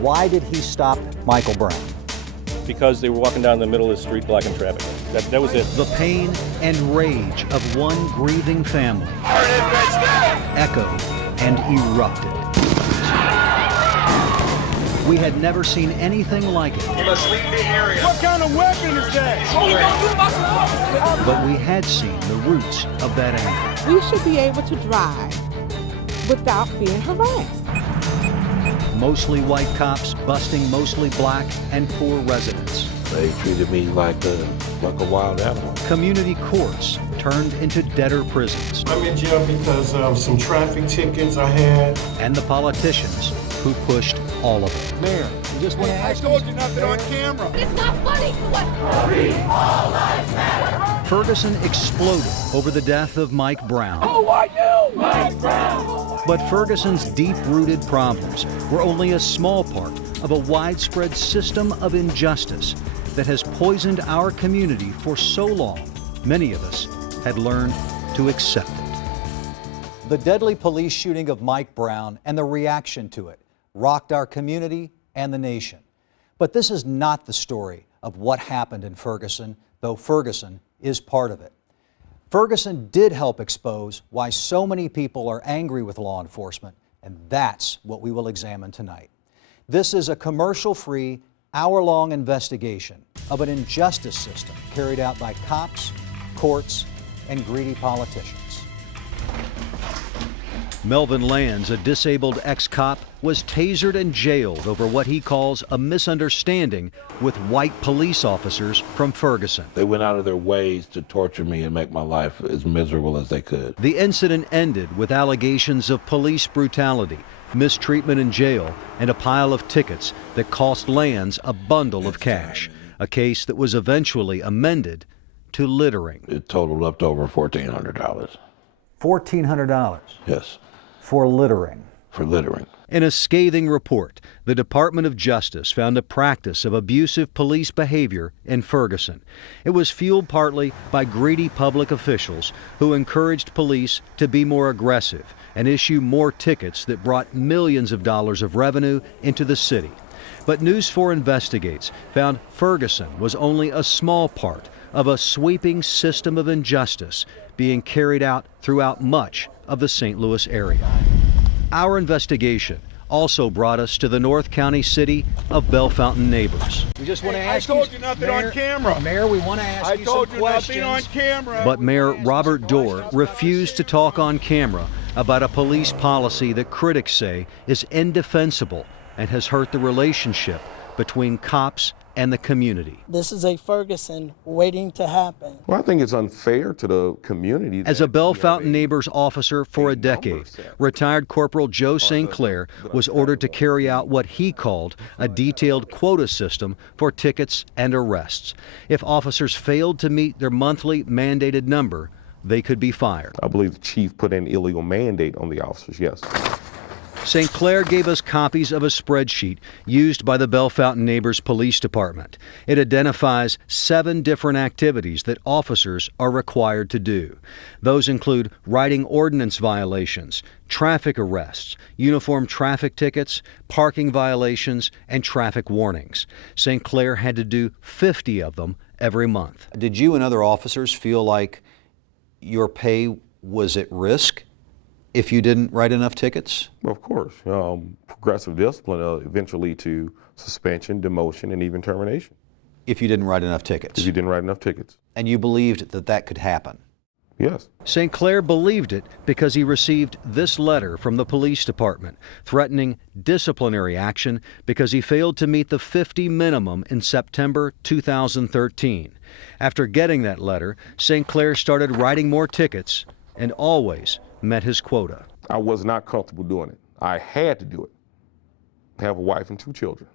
Why did he stop Michael Brown? Because they were walking down the middle of the street blocking traffic. That was it. The pain and rage of one grieving family echoed and erupted. We had never seen anything like it. You must leave the area. What kind of weapon is that? But we had seen the roots of that anger. We should be able to drive without being harassed. Mostly white cops busting mostly black and poor residents. They treated me like a wild animal. Community courts turned into debtor prisons. I'm in jail because of some traffic tickets I had. And the politicians who pushed all of it. Mayor, you just want to ask. I told you nothing on camera. It's not funny. What? All lives matter. Ferguson exploded over the death of Mike Brown. Who are you? Mike Brown. But Ferguson's deep-rooted problems were only a small part of a widespread system of injustice that has poisoned our community for so long, many of us had learned to accept it. The deadly police shooting of Mike Brown and the reaction to it rocked our community and the nation. But this is not the story of what happened in Ferguson, though Ferguson is part of it. Ferguson did help expose why so many people are angry with law enforcement, and that's what we will examine tonight. This is a commercial-free, hour-long investigation of an injustice system carried out by cops, courts, and greedy politicians. Melvin Lands, a disabled ex-cop, was tasered and jailed over what he calls a misunderstanding with white police officers from Ferguson. They went out of their ways to torture me and make my life as miserable as they could. The incident ended with allegations of police brutality, mistreatment in jail, and a pile of tickets that cost Lands a bundle of cash, a case that was eventually amended to littering. It totaled up to over $1,400. $1,400? Yes. For littering? For littering. In a scathing report, the Department of Justice found a practice of abusive police behavior in Ferguson. It was fueled partly by greedy public officials who encouraged police to be more aggressive and issue more tickets that brought millions of dollars of revenue into the city. But News 4 Investigates found Ferguson was only a small part of a sweeping system of injustice being carried out throughout much of the St. Louis area. Our investigation also brought us to the North County city of Bellefontaine neighbors. We just want to ask. I told you nothing on camera. Mayor, we want to ask you some questions. I told you nothing on camera. But Mayor Robert Dorr refused to talk on camera about a police policy that critics say is indefensible and has hurt the relationship between cops and the community. This is a Ferguson waiting to happen. Well, I think it's unfair to the community. As a Bellefontaine Neighbors officer for a decade, retired Corporal Joe St. Clair was ordered to carry out what he called a detailed quota system for tickets and arrests. If officers failed to meet their monthly mandated number, they could be fired. I believe the chief put an illegal mandate on the officers, yes. St. Clair gave us copies of a spreadsheet used by the Bellefontaine Neighbors Police Department. It identifies 7 different activities that officers are required to do. Those include writing ordinance violations, traffic arrests, uniform traffic tickets, parking violations, and traffic warnings. St. Clair had to do 50 of them every month. Did you and other officers feel like your pay was at risk if you didn't write enough tickets? Well, of course. Progressive discipline eventually to suspension, demotion, and even termination. If you didn't write enough tickets? If you didn't write enough tickets. And you believed that that could happen? Yes. St. Clair believed it because he received this letter from the police department threatening disciplinary action because he failed to meet the 50 minimum in September 2013. After getting that letter, St. Clair started writing more tickets and always met his quota. I was not comfortable doing it. I had to do it. I have a wife and 2 children.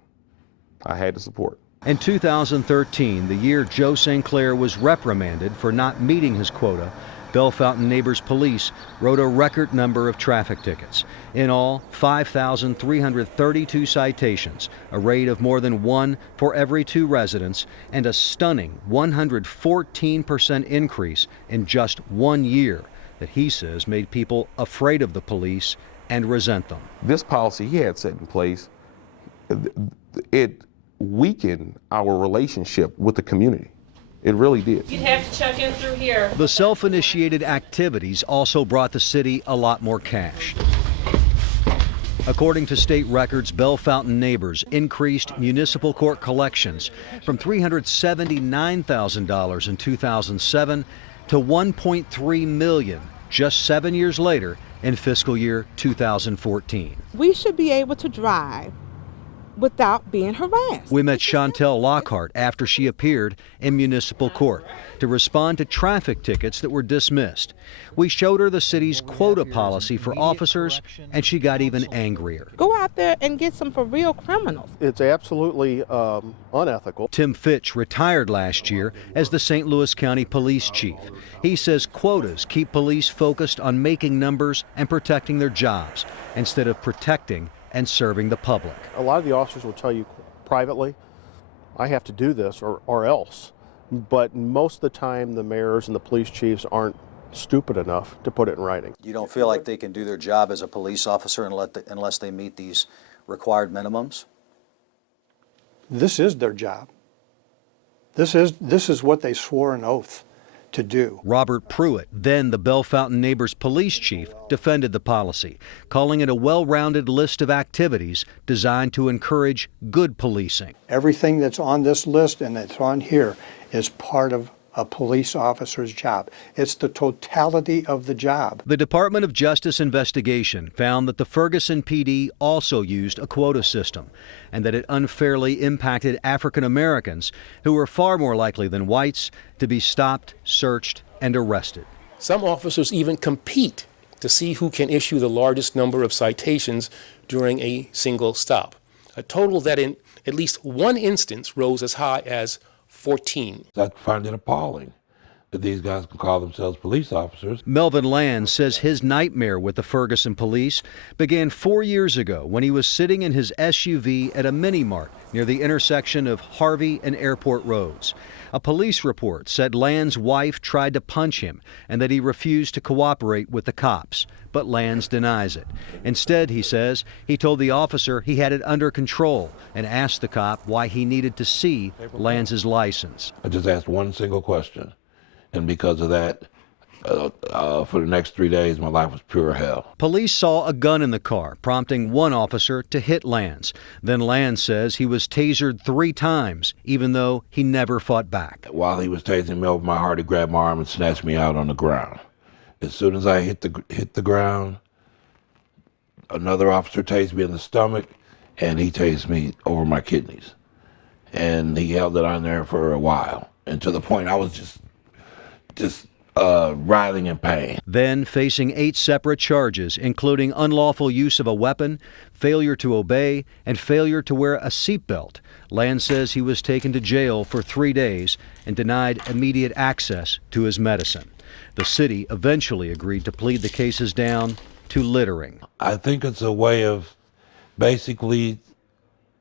I had to support. In 2013, the year Joe St. Clair was reprimanded for not meeting his quota, Bellefontaine Neighbors Police wrote a record number of traffic tickets. In all, 5,332 citations, a rate of more than 1 for every 2 residents, and a stunning 114% increase in just 1 year that he says made people afraid of the police and resent them. This policy he had set in place, it weakened our relationship with the community. It really did. You'd have to check in through here. The self-initiated activities also brought the city a lot more cash. According to state records, Bell Fountain neighbors increased municipal court collections from $379,000 in 2007 to $1.3 million just 7 years later in fiscal year 2014. We should be able to drive without being harassed. We met Chantel Lockhart after she appeared in municipal court to respond to traffic tickets that were dismissed. We showed her the city's quota policy for officers, and she got even angrier. Go out there and get some for real criminals. It's absolutely unethical. Tim Fitch retired last year as the St. Louis County Police Chief. He says quotas keep police focused on making numbers and protecting their jobs instead of protecting and serving the public. A lot of the officers will tell you privately, I have to do this or else. But most of the time, the mayors and the police chiefs aren't stupid enough to put it in writing. You don't feel like they can do their job as a police officer unless they meet these required minimums? This is their job. This is what they swore an oath to do. Robert Pruitt, then the Bell Fountain Neighbors police chief, defended the policy, calling it a well-rounded list of activities designed to encourage good policing. Everything that's on this list and that's on here is part of a police officer's job. It's the totality of the job. The Department of Justice investigation found that the Ferguson PD also used a quota system and that it unfairly impacted African Americans who were far more likely than whites to be stopped, searched, and arrested. Some officers even compete to see who can issue the largest number of citations during a single stop. A total that in at least one instance rose as high as 14. I find it appalling that these guys can call themselves police officers. Melvin Land says his nightmare with the Ferguson police began 4 years ago when he was sitting in his SUV at a mini-mart near the intersection of Harvey and Airport Roads. A police report said Land's wife tried to punch him and that he refused to cooperate with the cops, but Lands denies it. Instead, he says, he told the officer he had it under control and asked the cop why he needed to see Lands' license. I just asked one single question, and because of that, for the next 3 days, my life was pure hell. Police saw a gun in the car, prompting one officer to hit Lands. Then Lands says he was tasered 3 times, even though he never fought back. While he was tasing me over my heart, he grabbed my arm and snatched me out on the ground. As soon as I hit the ground, another officer tased me in the stomach, and he tased me over my kidneys. And he held it on there for a while, and to the point I was just writhing in pain. Then facing 8 separate charges, including unlawful use of a weapon, failure to obey, and failure to wear a seatbelt. Land says he was taken to jail for 3 days and denied immediate access to his medicine. The city eventually agreed to plead the cases down to littering. I think it's a way of basically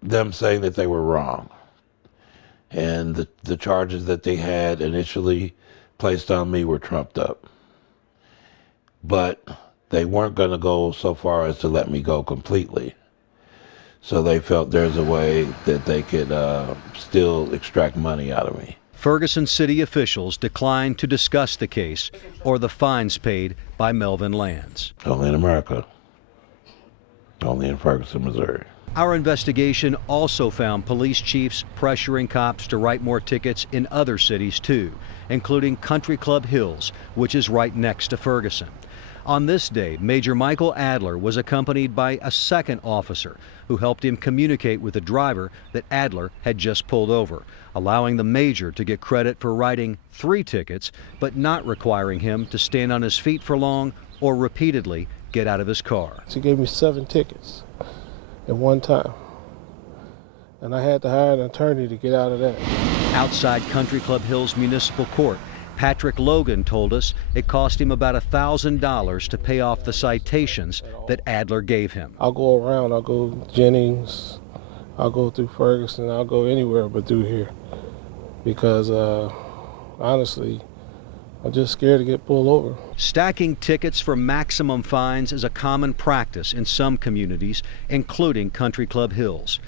them saying that they were wrong. And the charges that they had initially placed on me were trumped up. But they weren't going to go so far as to let me go completely. So they felt there's a way that they could still extract money out of me. Ferguson city officials declined to discuss the case or the fines paid by Melvin Lands. Only in America. Only in Ferguson, Missouri. Our investigation also found police chiefs pressuring cops to write more tickets in other cities too, including Country Club Hills, which is right next to Ferguson. On this day, Major Michael Adler was accompanied by a second officer who helped him communicate with the driver that Adler had just pulled over, allowing the major to get credit for writing 3 tickets, but not requiring him to stand on his feet for long or repeatedly get out of his car. She gave me 7 tickets at one time, and I had to hire an attorney to get out of that. Outside Country Club Hills Municipal Court, Patrick Logan told us it cost him about $1,000 to pay off the citations that Adler gave him. I'll go around, I'll go Jennings, I'll go through Ferguson, I'll go anywhere but through here, because honestly, I'm just scared to get pulled over. Stacking tickets for maximum fines is a common practice in some communities, including Country Club Hills.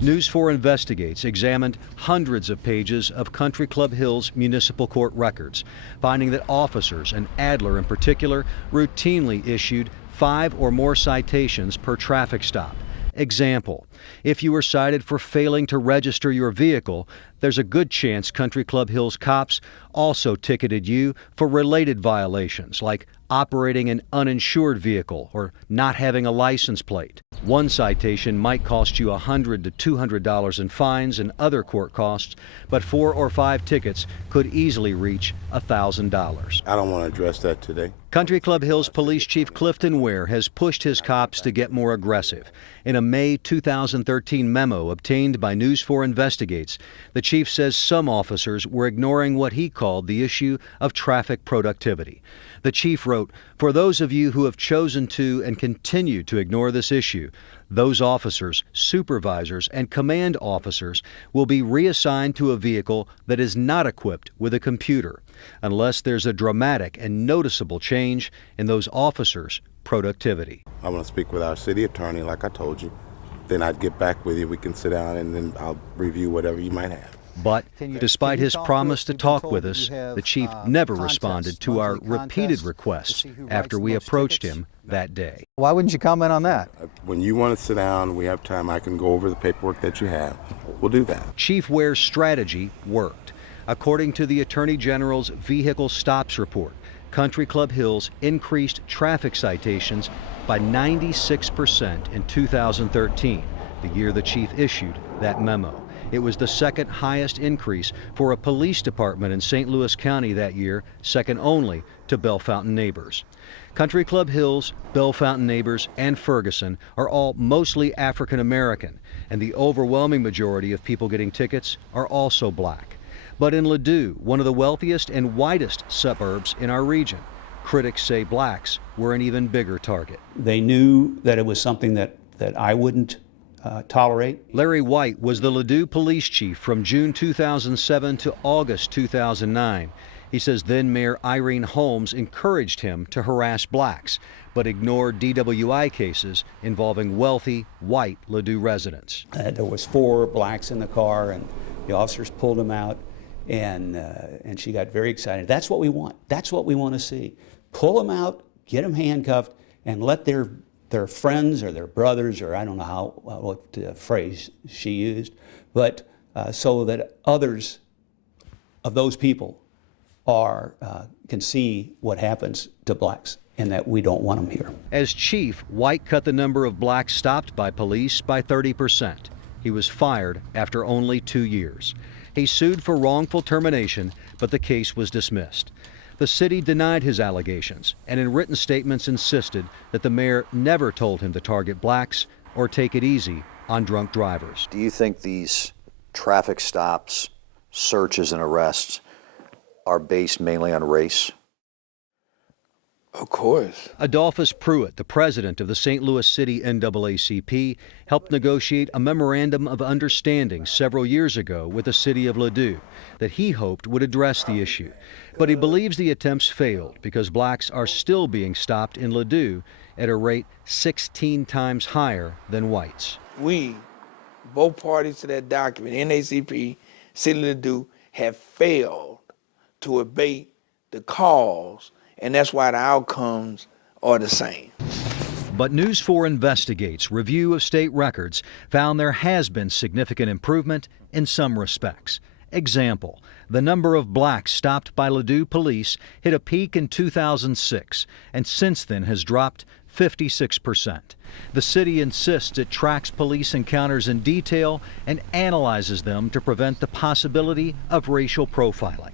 News 4 Investigates examined hundreds of pages of Country Club Hills municipal court records, finding that officers, and Adler in particular, routinely issued 5 or more citations per traffic stop. Example, if you were cited for failing to register your vehicle, there's a good chance Country Club Hills cops also ticketed you for related violations like operating an uninsured vehicle or not having a license plate. One citation might cost you $100 to $200 in fines and other court costs, but 4 or 5 tickets could easily reach $1,000. I don't want to address that today. Country Club Hills Police Chief Clifton Ware has pushed his cops to get more aggressive. In a May 2013 memo obtained by News 4 Investigates, the chief says some officers were ignoring what he called the issue of traffic productivity. The chief wrote, "For those of you who have chosen to and continue to ignore this issue, those officers, supervisors, and command officers will be reassigned to a vehicle that is not equipped with a computer, unless there's a dramatic and noticeable change in those officers' productivity." I want to speak with our city attorney, like I told you. Then I'd get back with you. We can sit down and then I'll review whatever you might have. But despite his promise to talk with us, the chief never responded to our repeated requests after we approached him that day. Why wouldn't you comment on that? When you want to sit down, we have time, I can go over the paperwork that you have. We'll do that. Chief Ware's strategy worked. According to the Attorney General's Vehicle Stops Report, Country Club Hills increased traffic citations by 96% in 2013, the year the chief issued that memo. It was the second highest increase for a police department in St. Louis County that year, second only to Bellefontaine Neighbors. Country Club Hills, Bellefontaine Neighbors, and Ferguson are all mostly African American, and the overwhelming majority of people getting tickets are also black. But in Ladue, one of the wealthiest and widest suburbs in our region, critics say blacks were an even bigger target. They knew that it was something that I wouldn't tolerate. Larry White was the Ladue police chief from June 2007 to August 2009. He says then Mayor Irene Holmes encouraged him to harass blacks, but ignored DWI cases involving wealthy, white Ladue residents. There was 4 blacks in the car, and the officers pulled them out, and she got very excited. That's what we want. That's what we want to see. Pull them out, get them handcuffed, and let their friends or their brothers, or I don't know what phrase she used, but so that others of those people can see what happens to blacks and that we don't want them here. As chief, White cut the number of blacks stopped by police by 30%. He was fired after only 2 years. He sued for wrongful termination, but the case was dismissed. The city denied his allegations and in written statements insisted that the mayor never told him to target blacks or take it easy on drunk drivers. Do you think these traffic stops, searches, and arrests are based mainly on race? Of course. Adolphus Pruitt, the president of the St. Louis City NAACP, helped negotiate a memorandum of understanding several years ago with the city of Ladue that he hoped would address the issue. But he believes the attempts failed because blacks are still being stopped in Ladue at a rate 16 times higher than whites. We, both parties to that document, NAACP, City of Ladue, have failed to abate the cause, and that's why the outcomes are the same. But News 4 Investigates' review of state records found there has been significant improvement in some respects. Example, the number of blacks stopped by Ladue police hit a peak in 2006 and since then has dropped 56%. The city insists it tracks police encounters in detail and analyzes them to prevent the possibility of racial profiling.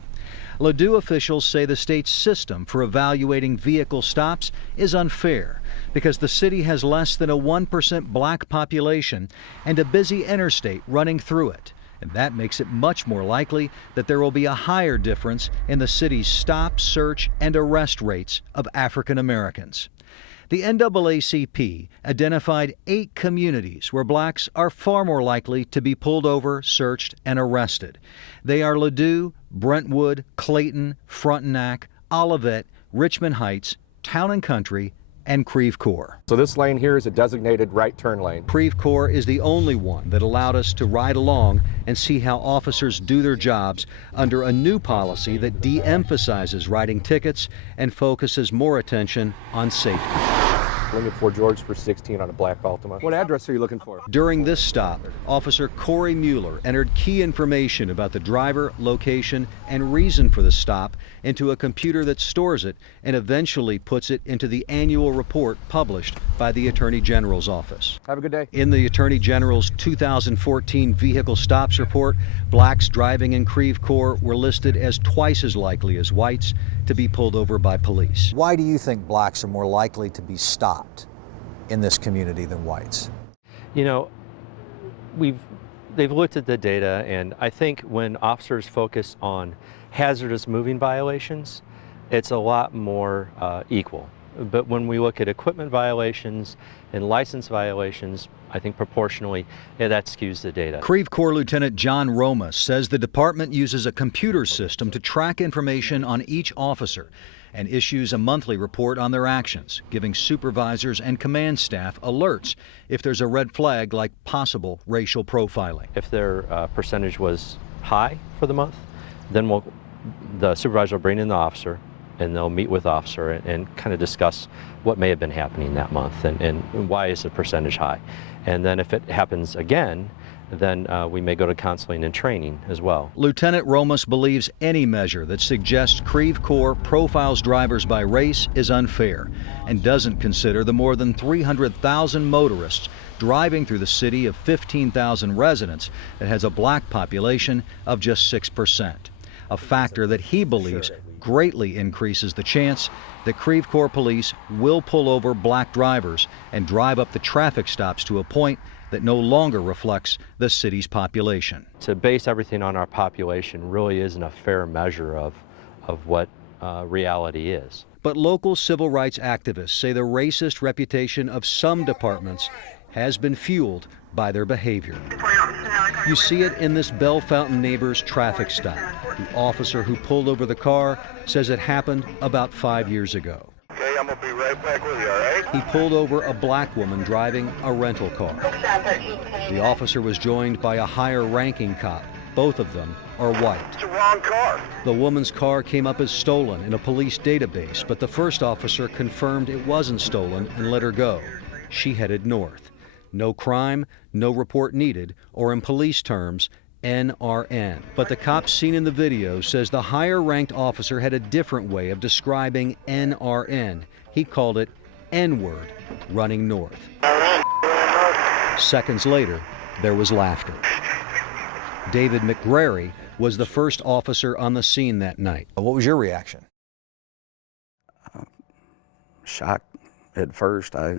Ladue officials say the state's system for evaluating vehicle stops is unfair because the city has less than a 1% black population and a busy interstate running through it. And that makes it much more likely that there will be a higher difference in the city's stop, search, and arrest rates of African Americans. The NAACP identified 8 communities where blacks are far more likely to be pulled over, searched, and arrested. They are Ladue, Brentwood, Clayton, Frontenac, Olivet, Richmond Heights, Town and Country, and Creve Coeur. So this lane here is a designated right turn lane. Creve Coeur is the only one that allowed us to ride along and see how officers do their jobs under a new policy that de-emphasizes writing tickets and focuses more attention on safety. Looking for George for 16 on a black Altima. What address are you looking for? During this stop, Officer Corey Mueller entered key information about the driver, location, and reason for the stop into a computer that stores it and eventually puts it into the annual report published by the Attorney General's office. Have a good day. In the Attorney General's 2014 vehicle stops report, blacks driving in Creve Coeur were listed as twice as likely as whites to be pulled over by police. Why do you think blacks are more likely to be stopped in this community than whites? You know, they've looked at the data, and I think when officers focus on hazardous moving violations, it's a lot more equal. But when we look at equipment violations and license violations, I think proportionally, that skews the data. Creve Coeur Lieutenant John Roma says the department uses a computer system to track information on each officer and issues a monthly report on their actions, giving supervisors and command staff alerts if there's a red flag like possible racial profiling. If their percentage was high for the month, then the supervisor will bring in the officer, and they'll meet with the officer and kind of discuss what may have been happening that month and why is the percentage high. And then if it happens again, then we may go to counseling and training as well. Lieutenant Romas believes any measure that suggests Creve Coeur profiles drivers by race is unfair and doesn't consider the more than 300,000 motorists driving through the city of 15,000 residents that has a black population of just 6%, a factor that he believes greatly increases the chance that Creve Coeur police will pull over black drivers and drive up the traffic stops to a point that no longer reflects the city's population. To base everything on our population really isn't a fair measure of what reality is. But local civil rights activists say the racist reputation of some departments has been fueled by their behavior. You see it in this Bell Fountain neighbor's traffic stop. The officer who pulled over the car says it happened about 5 years ago. Okay, I'm gonna be right back with you, all right? He pulled over a black woman driving a rental car. The officer was joined by a higher-ranking cop. Both of them are white. It's the wrong car. The woman's car came up as stolen in a police database, but the first officer confirmed it wasn't stolen and let her go. She headed north. No crime, no report needed, or in police terms, NRN. But the cop seen in the video says the higher-ranked officer had a different way of describing NRN. He called it N-word, running north. Seconds later, there was laughter. David McGrary was the first officer on the scene that night. What was your reaction? Shocked at first. I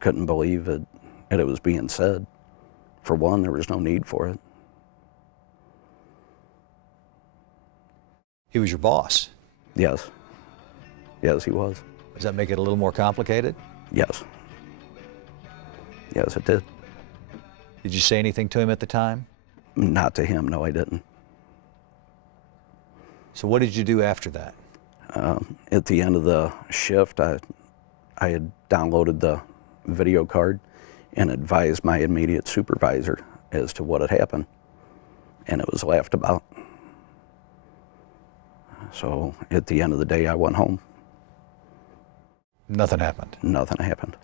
couldn't believe that it was being said. For one, there was no need for it. He was your boss? Yes. Yes, he was. Does that make it a little more complicated? Yes. Yes, it did. Did you say anything to him at the time? Not to him, no, I didn't. So what did you do after that? At the end of the shift, I had downloaded the video card and advised my immediate supervisor as to what had happened, and it was laughed about. So at the end of the day, I went home. Nothing happened? Nothing happened.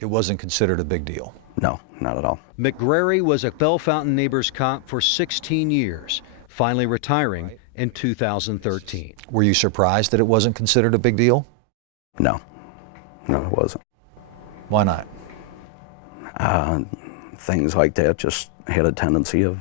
It wasn't considered a big deal? No, not at all. McGrary was a Bell Fountain neighbors cop for 16 years, finally retiring in 2013. Were you surprised that it wasn't considered a big deal? No. No, it wasn't. Why not? Things like that just had a tendency of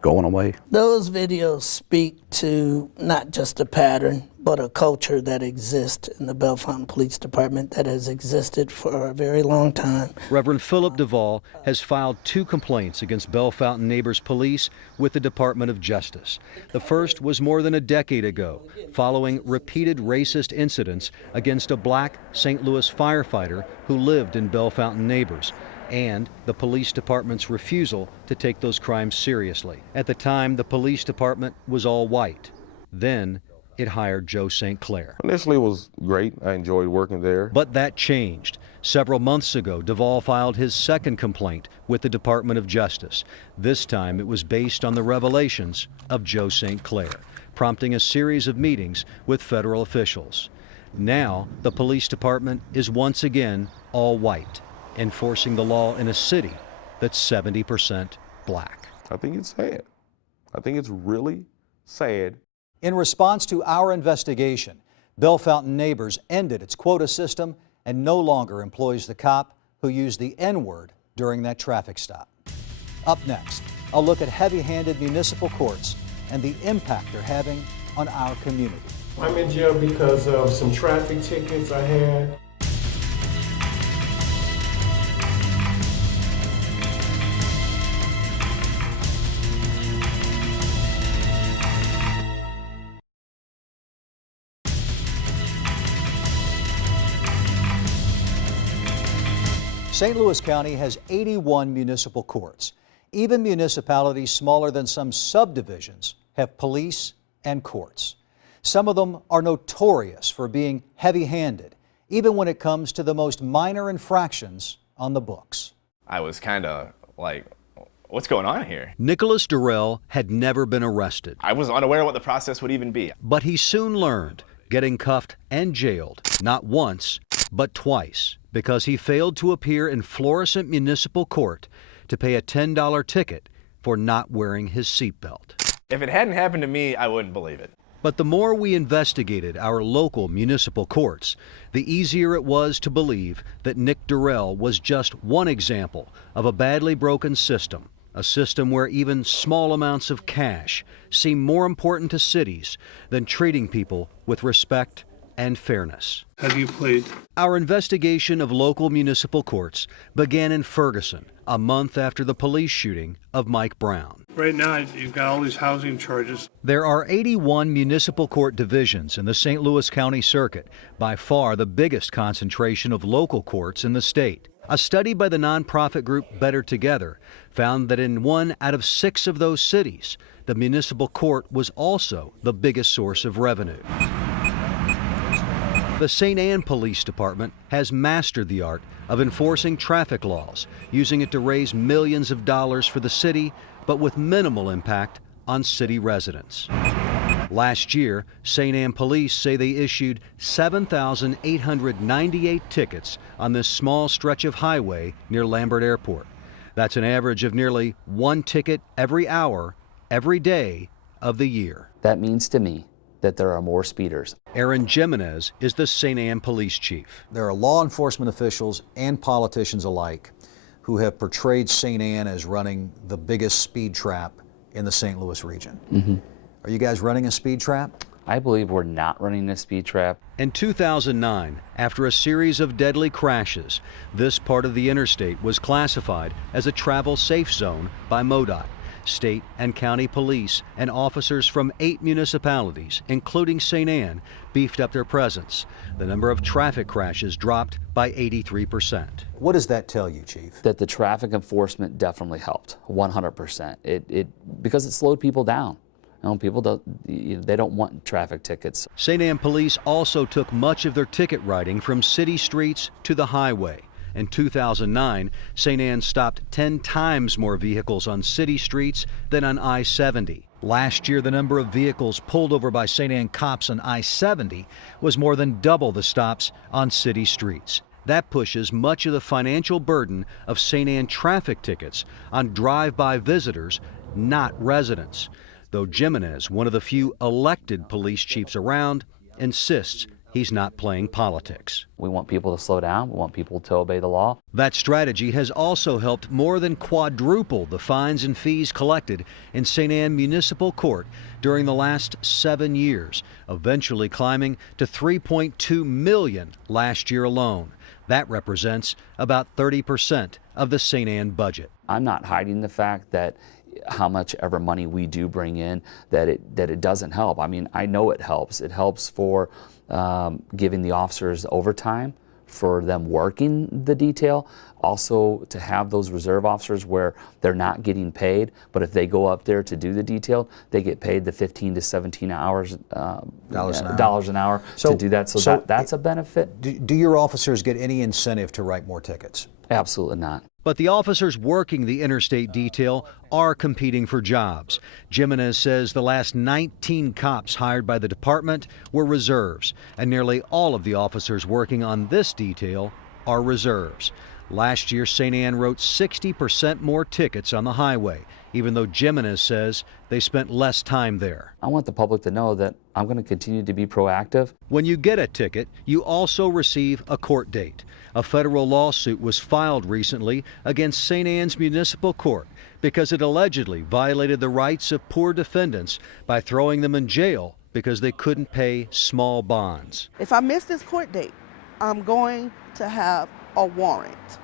going away. Those videos speak to not just a pattern, but a culture that exists in the Bell Fountain Police Department that has existed for a very long time. Reverend Philip Duvall has filed 2 complaints against Bell Fountain Neighbors Police with the Department of Justice. The first was more than a decade ago, following repeated racist incidents against a black St. Louis firefighter who lived in Bell Fountain Neighbors, and the police department's refusal to take those crimes seriously. At the time, the police department was all white. Then, it hired Joe St. Clair. Initially, it was great. I enjoyed working there. But that changed. Several months ago, Duvall filed his second complaint with the Department of Justice. This time, it was based on the revelations of Joe St. Clair, prompting a series of meetings with federal officials. Now, the police department is once again all white, enforcing the law in a city that's 70% black. I think it's sad. I think it's really sad. In response to our investigation, Bellefontaine Neighbors ended its quota system and no longer employs the cop who used the N-word during that traffic stop. Up next, a look at heavy-handed municipal courts and the impact they're having on our community. I'm in jail because of some traffic tickets I had. St. Louis County has 81 municipal courts. Even municipalities smaller than some subdivisions have police and courts. Some of them are notorious for being heavy-handed, even when it comes to the most minor infractions on the books. I was kind of like, what's going on here? Nicholas Durrell had never been arrested. I was unaware of what the process would even be. But he soon learned, getting cuffed and jailed, not once, but twice, because he failed to appear in Florissant Municipal Court to pay a $10 ticket for not wearing his seatbelt. If it hadn't happened to me, I wouldn't believe it. But the more we investigated our local municipal courts, the easier it was to believe that Nick Durrell was just one example of a badly broken system, a system where even small amounts of cash seem more important to cities than treating people with respect and fairness. Have you played? Our investigation of local municipal courts began in Ferguson, a month after the police shooting of Mike Brown. Right now, you've got all these housing charges. There are 81 municipal court divisions in the St. Louis County Circuit, by far the biggest concentration of local courts in the state. A study by the nonprofit group Better Together found that in 1 out of 6 of those cities, the municipal court was also the biggest source of revenue. The St. Anne Police Department has mastered the art of enforcing traffic laws, using it to raise millions of dollars for the city, but with minimal impact on city residents. Last year, St. Anne Police say they issued 7,898 tickets on this small stretch of highway near Lambert Airport. That's an average of nearly 1 ticket every hour, every day of the year. That means to me that there are more speeders. Aaron Jimenez is the St. Anne police chief. There are law enforcement officials and politicians alike who have portrayed St. Anne as running the biggest speed trap in the St. Louis region. Are you guys running a speed trap? I believe we're not running a speed trap. In 2009, after a series of deadly crashes, this part of the interstate was classified as a travel safe zone by MoDOT. State and county police and officers from 8 municipalities, including St. Anne, beefed up their presence. The number of traffic crashes dropped by 83%. What does that tell you, Chief? That the traffic enforcement definitely helped, 100%. Because it slowed people down. You know, people they don't want traffic tickets. St. Anne police also took much of their ticket writing from city streets to the highway. In 2009, St. Anne stopped 10 times more vehicles on city streets than on I-70. Last year, the number of vehicles pulled over by St. Anne cops on I-70 was more than double the stops on city streets. That pushes much of the financial burden of St. Anne traffic tickets on drive-by visitors, not residents. Though Jimenez, one of the few elected police chiefs around, insists he's not playing politics. We want people to slow down. We want people to obey the law. That strategy has also helped more than quadruple the fines and fees collected in St. Anne Municipal Court during the last 7 years, eventually climbing to $3.2 million last year alone. That represents about 30% of the St. Anne budget. I'm not hiding the fact that how much ever money we do bring in, that it doesn't help. I mean, I know it helps. It helps for giving the officers overtime for them working the detail. Also to have those reserve officers where they're not getting paid, but if they go up there to do the detail, they get paid the 15 to 17 hours, dollars an hour to do that. So that's a benefit. Do your officers get any incentive to write more tickets? Absolutely not. But the officers working the interstate detail are competing for jobs. Jimenez says the last 19 cops hired by the department were reserves, and nearly all of the officers working on this detail are reserves. Last year, St. Anne wrote 60% more tickets on the highway, even though Jimenez says they spent less time there. I want the public to know that I'm going to continue to be proactive. When you get a ticket, you also receive a court date. A federal lawsuit was filed recently against St. Anne's Municipal Court because it allegedly violated the rights of poor defendants by throwing them in jail because they couldn't pay small bonds. If I miss this court date, I'm going to have a warrant,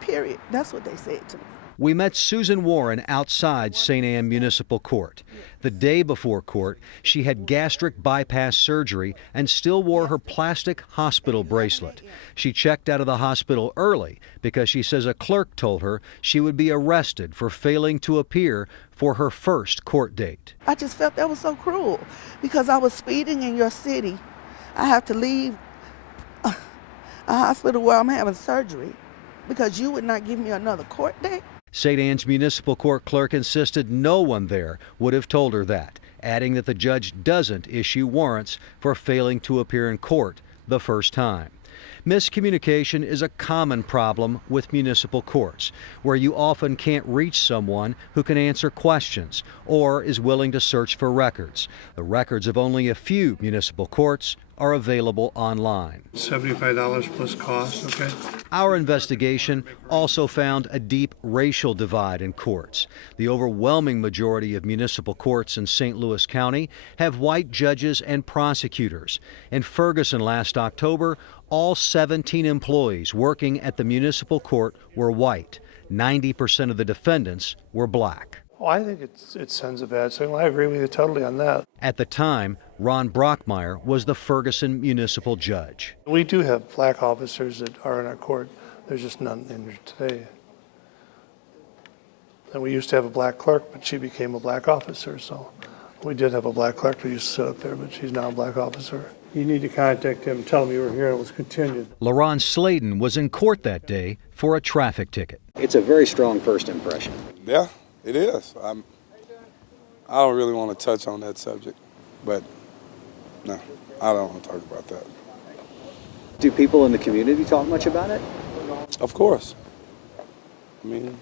period. That's what they said to me. We met Susan Warren outside St. Anne Municipal Court. The day before court, she had gastric bypass surgery and still wore her plastic hospital bracelet. She checked out of the hospital early because she says a clerk told her she would be arrested for failing to appear for her first court date. I just felt that was so cruel because I was speeding in your city. I have to leave a hospital where I'm having surgery because you would not give me another court date. St. Anne's Municipal Court clerk insisted no one there would have told her that, adding that the judge doesn't issue warrants for failing to appear in court the first time. Miscommunication is a common problem with municipal courts, where you often can't reach someone who can answer questions or is willing to search for records. The records of only a few municipal courts are available online. $75 plus cost, okay? Our investigation also found a deep racial divide in courts. The overwhelming majority of municipal courts in St. Louis County have white judges and prosecutors. In Ferguson last October, all 17 employees working at the municipal court were white. 90% of the defendants were black. Well, I think it sends a bad signal. I agree with you totally on that. At the time, Ron Brockmeyer was the Ferguson municipal judge. We do have black officers that are in our court. There's just none in there today. And we used to have a black clerk, but she became a black officer. So we did have a black clerk who used to sit up there, but she's now a black officer. You need to contact him, tell him you were here and it was continued. LaRon Sladen was in court that day for a traffic ticket. It's a very strong first impression. Yeah, it is. I don't really want to touch on that subject, but no, I don't want to talk about that. Do people in the community talk much about it? Of course. I mean,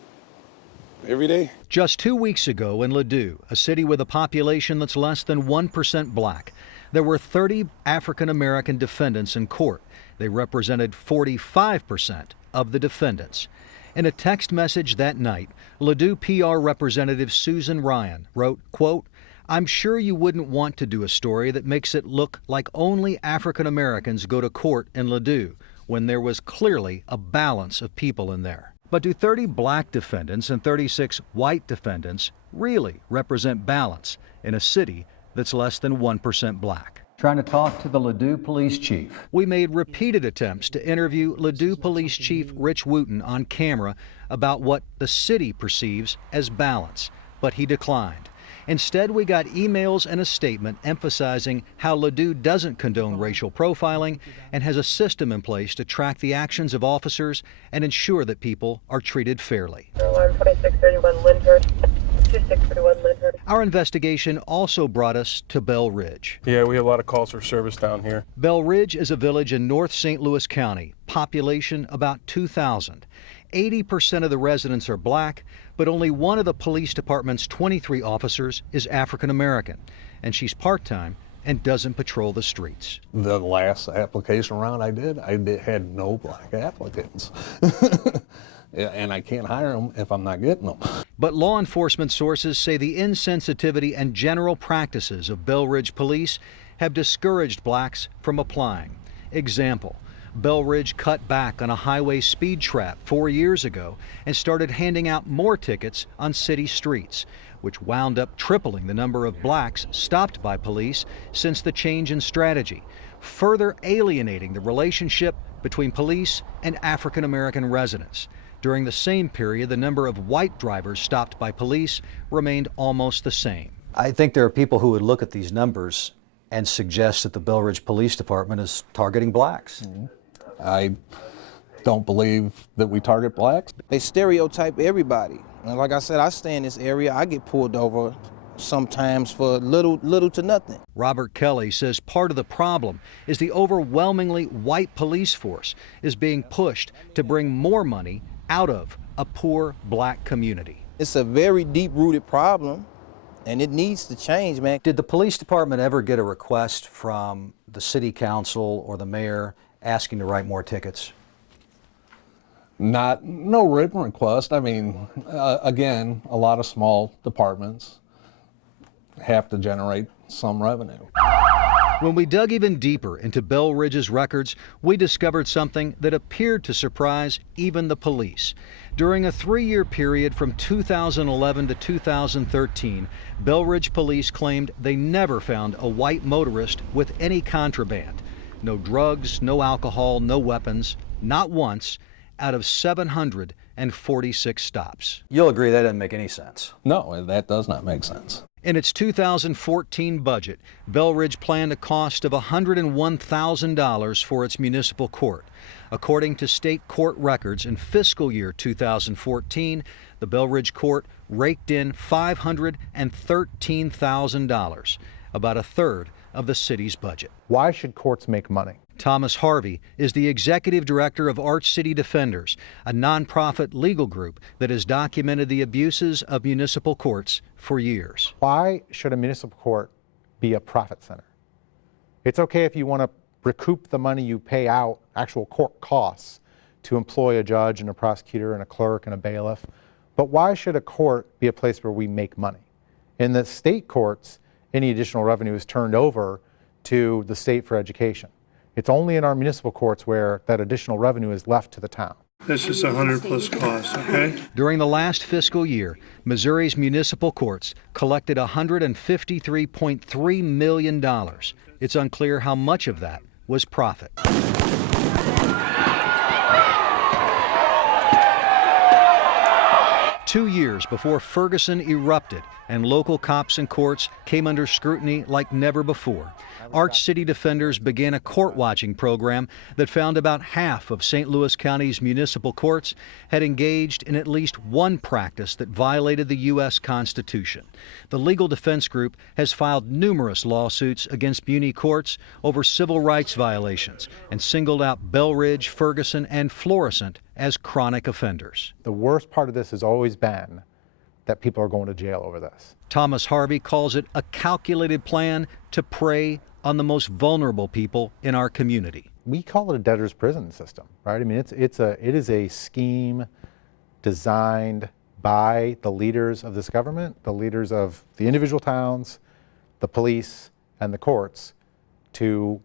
every day. Just 2 weeks ago in Ladue, a city with a population that's less than 1% black, there were 30 African American defendants in court. They represented 45% of the defendants. In a text message that night, Ladue PR representative Susan Ryan wrote, quote, "I'm sure you wouldn't want to do a story that makes it look like only African Americans go to court in Ladue, when there was clearly a balance of people in there. But do 30 black defendants and 36 white defendants really represent balance in a city that's less than 1% black?" Trying to talk to the Ladue police chief. We made repeated attempts to interview Ladue Police Chief Rich Wooten on camera about what the city perceives as balance, but he declined. Instead, we got emails and a statement emphasizing how Ladue doesn't condone racial profiling and has a system in place to track the actions of officers and ensure that people are treated fairly. Alarm 2631 Lyndhurst. 2631 Lyndhurst. Our investigation also brought us to Bell Ridge. Yeah, we have a lot of calls for service down here. Bell Ridge is a village in North St. Louis County, population about 2,000. 80% of the residents are black, but only one of the police department's 23 officers is African American, and she's part-time and doesn't patrol the streets. The last application round I had no black applicants. And I can't hire them if I'm not getting them. But law enforcement sources say the insensitivity and general practices of Bell Ridge police have discouraged blacks from applying. Example, Bell Ridge cut back on a highway speed trap 4 years ago and started handing out more tickets on city streets, which wound up tripling the number of blacks stopped by police since the change in strategy. further alienating the relationship between police and African American residents. During the same period, the number of white drivers stopped by police remained almost the same. I think there are people who would look at these numbers and suggest that the Bell Ridge Police Department is targeting blacks. I don't believe that we target blacks. They stereotype everybody. And like I said, I stay in this area, I get pulled over sometimes for little to nothing. Robert Kelly says part of the problem is the overwhelmingly white police force is being pushed to bring more money out of a poor black community. It's a very deep-rooted problem, and it needs to change, man. Did the police department ever get a request from the city council or the mayor asking to write more tickets? No written request. I mean, again, a lot of small departments have to generate some revenue. When we dug even deeper into Bell Ridge's records, we discovered something that appeared to surprise even the police. During a 3-year period from 2011 to 2013, Bell Ridge police claimed they never found a white motorist with any contraband. No drugs, no alcohol, no weapons, not once, out of 746 stops. You'll agree that doesn't make any sense. No, that does not make sense. In its 2014 budget, Bell Ridge planned a cost of $101,000 for its municipal court. According to state court records, in fiscal year 2014, the Bell Ridge court raked in $513,000, about a third of the city's budget. Why should courts make money? Thomas Harvey is the executive director of Arch City Defenders, a nonprofit legal group that has documented the abuses of municipal courts for years. Why should a municipal court be a profit center? It's okay if you want to recoup the money you pay out, actual court costs, to employ a judge and a prosecutor and a clerk and a bailiff, but why should a court be a place where we make money? In the state courts, any additional revenue is turned over to the state for education. It's only in our municipal courts where that additional revenue is left to the town. That's just 100 plus costs, okay? During the last fiscal year, Missouri's municipal courts collected $153.3 million. It's unclear how much of that was profit. 2 years before Ferguson erupted and local cops and courts came under scrutiny like never before, Arch City Defenders began a court-watching program that found about half of St. Louis County's municipal courts had engaged in at least one practice that violated the U.S. Constitution. The legal defense group has filed numerous lawsuits against muni courts over civil rights violations and singled out Bell Ridge, Ferguson, and Florissant as chronic offenders. The worst part of this has always been that people are going to jail over this. Thomas Harvey calls it a calculated plan to prey on the most vulnerable people in our community. We call it a debtor's prison system, right? I mean, it is a scheme designed by the leaders of this government, the leaders of the individual towns, the police, and the courts to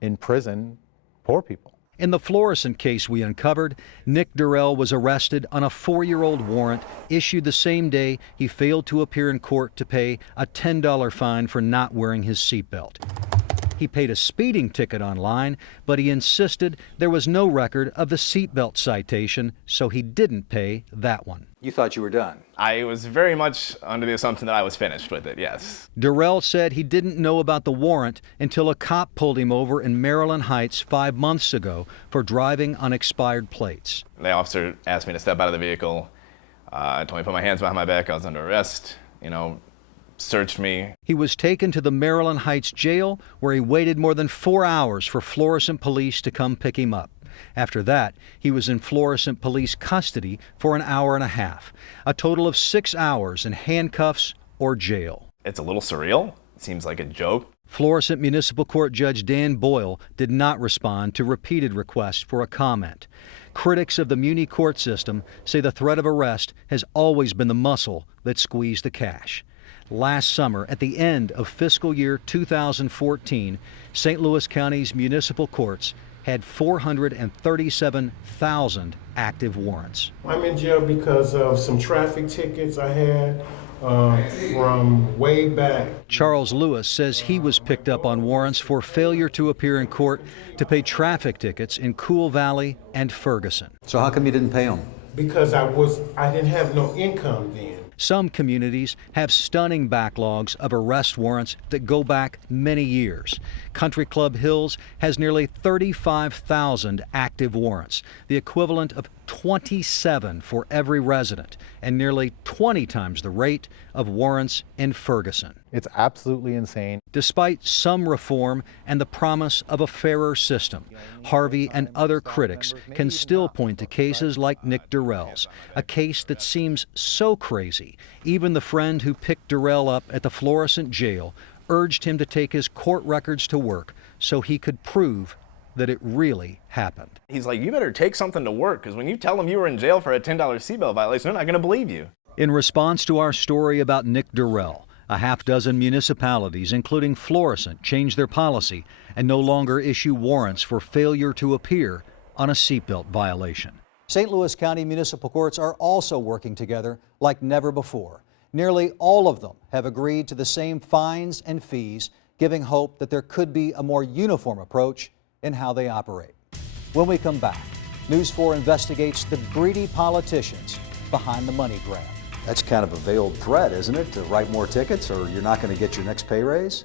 imprison poor people. In the Florissant case we uncovered, Nick Durrell was arrested on a 4-year-old warrant issued the same day he failed to appear in court to pay a $10 fine for not wearing his seatbelt. He paid a speeding ticket online, but he insisted there was no record of the seatbelt citation, so he didn't pay that one. You thought you were done? I was very much under the assumption that I was finished with it, yes. Durrell said he didn't know about the warrant until a cop pulled him over in Maryland Heights 5 months ago for driving on expired plates. The officer asked me to step out of the vehicle, told me to put my hands behind my back, I was under arrest, searched me. He was taken to the Maryland Heights jail, where he waited more than 4 hours for Florissant police to come pick him up. After that, he was in Florissant police custody for an hour and a half, a total of 6 hours in handcuffs or jail. It's a little surreal. It seems like a joke. Florissant Municipal Court Judge Dan Boyle did not respond to repeated requests for a comment. Critics of the Muni court system say the threat of arrest has always been the muscle that squeezed the cash. Last summer, at the end of fiscal year 2014, St. Louis County's municipal courts had 437,000 active warrants. I'm in jail because of some traffic tickets I had from way back. Charles Lewis says he was picked up on warrants for failure to appear in court to pay traffic tickets in Cool Valley and Ferguson. So how come you didn't pay them? Because I didn't have no income then. Some communities have stunning backlogs of arrest warrants that go back many years. Country Club Hills has nearly 35,000 active warrants, the equivalent of 27 for every resident, and nearly 20 times the rate of warrants in Ferguson. It's absolutely insane. Despite some reform and the promise of a fairer system, Harvey and other critics can still point to cases like Nick Durrell's, a case that seems so crazy. Even the friend who picked Durrell up at the Florissant jail urged him to take his court records to work so he could prove that it really happened. He's like, you better take something to work, because when you tell them you were in jail for a $10 seatbelt violation, they're not going to believe you. In response to our story about Nick Durrell, a half-dozen municipalities, including Florissant, changed their policy and no longer issue warrants for failure to appear on a seatbelt violation. St. Louis County municipal courts are also working together like never before. Nearly all of them have agreed to the same fines and fees, giving hope that there could be a more uniform approach in how they operate. When we come back, News 4 investigates the greedy politicians behind the money grab. That's kind of a veiled threat, isn't it? To write more tickets or you're not going to get your next pay raise?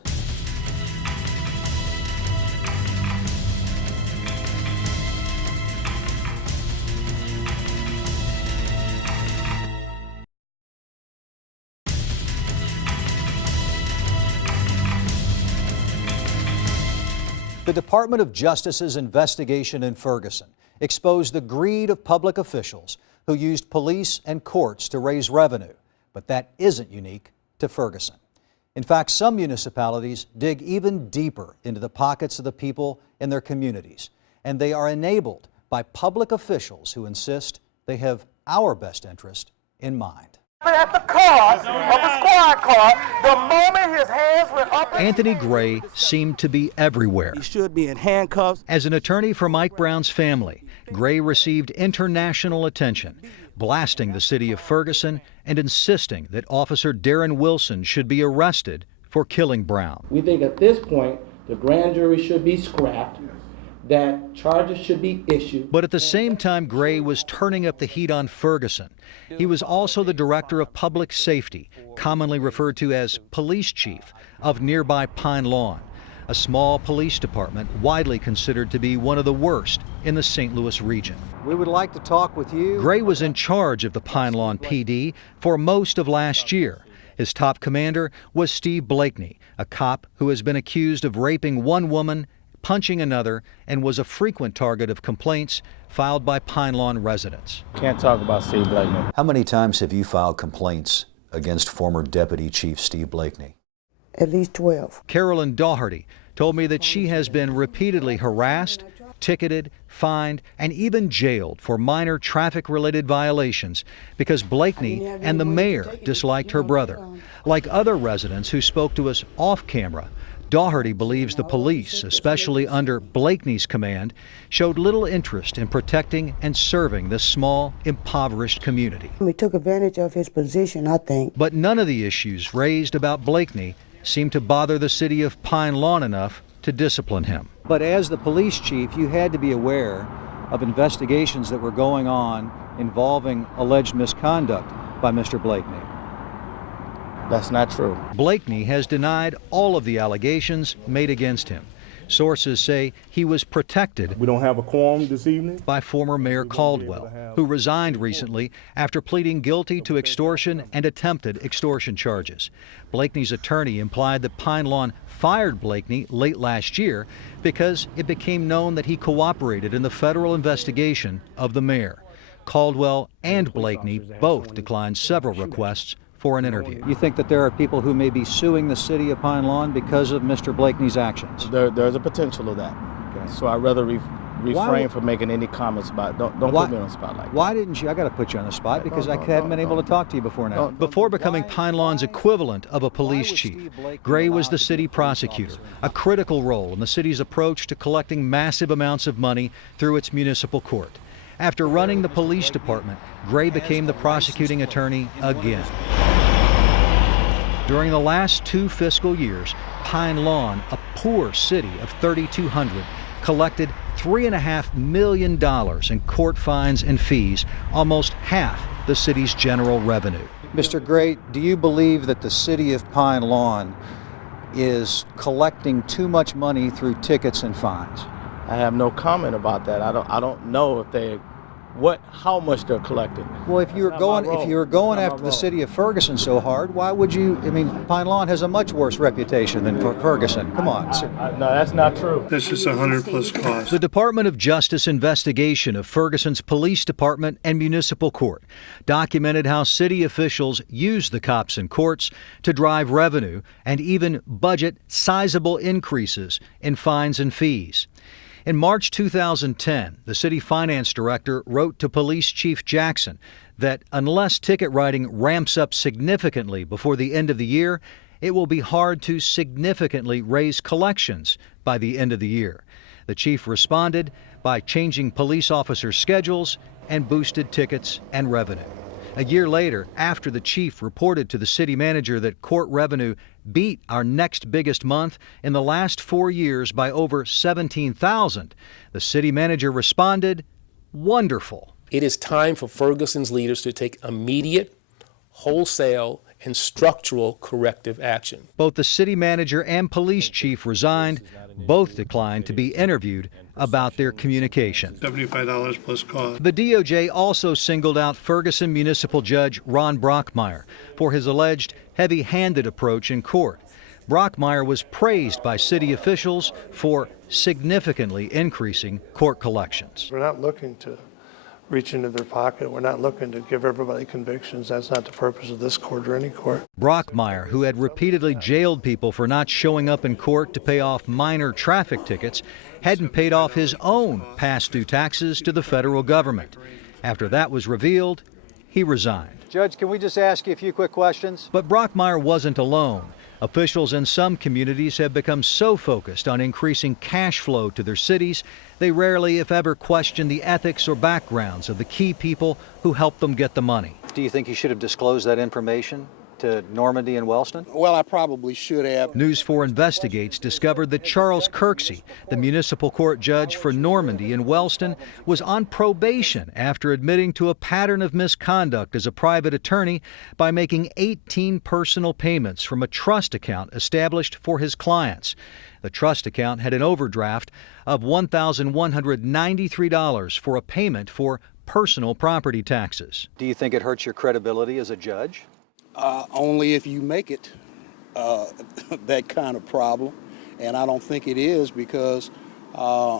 The Department of Justice's investigation in Ferguson exposed the greed of public officials who used police and courts to raise revenue. But that isn't unique to Ferguson. In fact, some municipalities dig even deeper into the pockets of the people in their communities, and they are enabled by public officials who insist they have our best interest in mind. At the cars of a squad car, the moment his hands went up. Anthony Gray seemed to be everywhere. He should be in handcuffs. As an attorney for Mike Brown's family, Gray received international attention, blasting the city of Ferguson and insisting that Officer Darren Wilson should be arrested for killing Brown. We think at this point the grand jury should be scrapped, that charges should be issued. But at the same time Gray was turning up the heat on Ferguson, he was also the director of public safety, commonly referred to as police chief, of nearby Pine Lawn, a small police department widely considered to be one of the worst in the St. Louis region. We would like to talk with you. Gray was in charge of the Pine Lawn PD for most of last year. His top commander was Steve Blakeney, a cop who has been accused of raping one woman, punching another, and was a frequent target of complaints filed by Pine Lawn residents. Can't talk about Steve Blakeney. How many times have you filed complaints against former Deputy Chief Steve Blakeney? At least 12. Carolyn Daugherty told me that she has been repeatedly harassed, ticketed, fined, and even jailed for minor traffic-related violations because Blakeney and the mayor disliked her brother. Like other residents who spoke to us off camera, Daugherty believes the police, especially under Blakeney's command, showed little interest in protecting and serving this small, impoverished community. He took advantage of his position, I think. But none of the issues raised about Blakeney seemed to bother the city of Pine Lawn enough to discipline him. But as the police chief, you had to be aware of investigations that were going on involving alleged misconduct by Mr. Blakeney. That's not true. Blakeney has denied all of the allegations made against him. Sources say he was protected. We don't have a quorum this evening? By former Mayor Caldwell, who resigned recently after pleading guilty to extortion and attempted extortion charges. Blakeney's attorney implied that Pine Lawn fired Blakeney late last year because it became known that he cooperated in the federal investigation of the mayor. Caldwell and Blakeney both declined several requests for an interview. You think that there are people who may be suing the city of Pine Lawn because of Mr. Blakeney's actions? There's a potential of that. Okay. So I'd rather refrain from making any comments about it. Don't put me on the spot like that. Why didn't you? I got to put you on the spot because I haven't been able to talk to you before now. Before becoming Pine Lawn's equivalent of a police chief, Gray was the city prosecutor, a critical role in the city's approach to collecting massive amounts of money through its municipal court. After running the police department, Gray became the prosecuting attorney again. During the last 2 fiscal years, Pine Lawn, a poor city of 3,200, collected $3.5 million in court fines and fees, almost half the city's general revenue. Mr. Great, do you believe that the city of Pine Lawn is collecting too much money through tickets and fines? I have no comment about that. I don't know if they how much they're collecting. Well, if you were going after the city of Ferguson so hard, why would you? I mean, Pine Lawn has a much worse reputation than Ferguson. Come on. No, that's not true. This is 100+ cost. The Department of Justice investigation of Ferguson's police department and municipal court documented how city officials used the cops and courts to drive revenue and even budget sizable increases in fines and fees. In March 2010, the city finance director wrote to Police Chief Jackson that unless ticket writing ramps up significantly before the end of the year, it will be hard to significantly raise collections by the end of the year. The chief responded by changing police officers' schedules and boosted tickets and revenue. A year later, after the chief reported to the city manager that court revenue beat our next biggest month in the last 4 years by over $17,000, the city manager responded, "Wonderful." It is time for Ferguson's leaders to take immediate, wholesale, and structural corrective action. Both the city manager and police chief resigned. Both declined to be interviewed about their communication. $75+ cost. The DOJ also singled out Ferguson Municipal Judge Ron Brockmeyer for his alleged heavy-handed approach in court. Brockmeyer was praised by city officials for significantly increasing court collections. We're not looking to reach into their pocket. We're not looking to give everybody convictions. That's not the purpose of this court or any court. Brockmeyer, who had repeatedly jailed people for not showing up in court to pay off minor traffic tickets, hadn't paid off his own past due taxes to the federal government. After that was revealed, he resigned. Judge, can we just ask you a few quick questions? But Brockmeyer wasn't alone. Officials in some communities have become so focused on increasing cash flow to their cities, they rarely, if ever, question the ethics or backgrounds of the key people who help them get the money. Do you think you should have disclosed that information to Normandy and Wellston? Well, I probably should have. News 4 Investigates discovered that Charles Kirksey, the municipal court judge for Normandy and Wellston, was on probation after admitting to a pattern of misconduct as a private attorney by making 18 personal payments from a trust account established for his clients. The trust account had an overdraft of $1,193 for a payment for personal property taxes. Do you think it hurts your credibility as a judge? Only if you make it that kind of problem, and I don't think it is, because